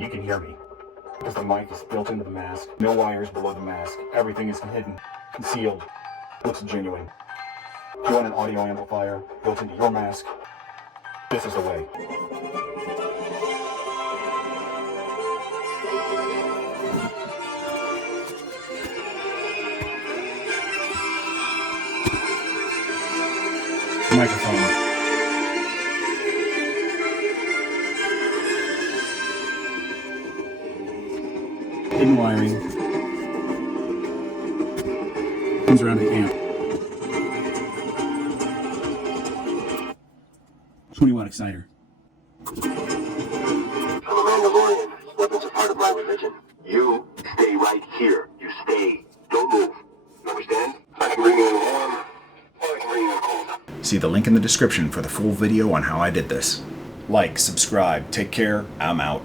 you can hear me. Because the mic is built into the mask. No wires below the mask. Everything is hidden, concealed. Looks genuine. If you want an audio amplifier built into your mask, this is the way. Microphone. Hidden wiring. Comes around an amp. 20-watt exciter. I'm a Mandalorian. Weapons are part of my religion. You stay right here. You stay. Don't move. You understand? I can bring you in warm, or I can bring you in cold. See the link in the description for the full video on how I did this. Like, subscribe, take care, I'm out.